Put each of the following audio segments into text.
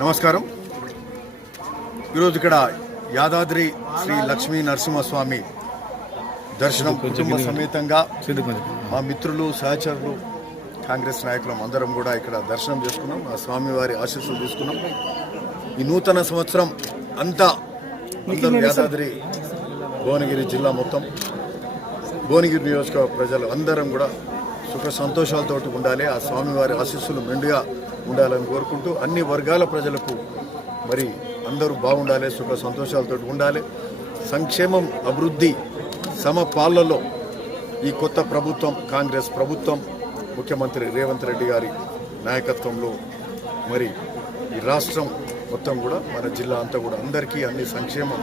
నమస్కారం. ఈరోజు ఇక్కడ యాదాద్రి శ్రీ లక్ష్మీ నరసింహస్వామి దర్శనం కుటుంబ సమేతంగా మా మిత్రులు సహచరులు కాంగ్రెస్ నాయకులం అందరం కూడా ఇక్కడ దర్శనం చేసుకున్నాం. ఆ స్వామివారి ఆశీస్సులు తీసుకున్నాం. ఈ నూతన సంవత్సరం అంతా అందరూ యాదాద్రి భువనగిరి జిల్లా మొత్తం భువనగిరి నియోజకవర్గ ప్రజలు అందరం కూడా సుఖ సంతోషాలతో ఉండాలి. ఆ స్వామివారి ఆశీస్సులు మెండుగా ఉండాలని కోరుకుంటూ అన్ని వర్గాల ప్రజలకు మరి అందరూ బాగుండాలి, సుఖ సంతోషాలతో ఉండాలి. సంక్షేమం, అభివృద్ధి సమపాలలో ఈ కొత్త ప్రభుత్వం కాంగ్రెస్ ప్రభుత్వం ముఖ్యమంత్రి రేవంత్ రెడ్డి గారి నాయకత్వంలో మరి ఈ రాష్ట్రం మొత్తం కూడా మన జిల్లా అంతా కూడా అందరికీ అన్ని సంక్షేమం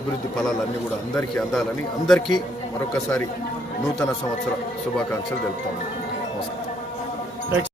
అభివృద్ధి ఫలాలన్నీ కూడా అందరికీ అందాలని అందరికీ మరొకసారి నూతన సంవత్సర శుభాకాంక్షలు తెలుపుతాము. నమస్కారం.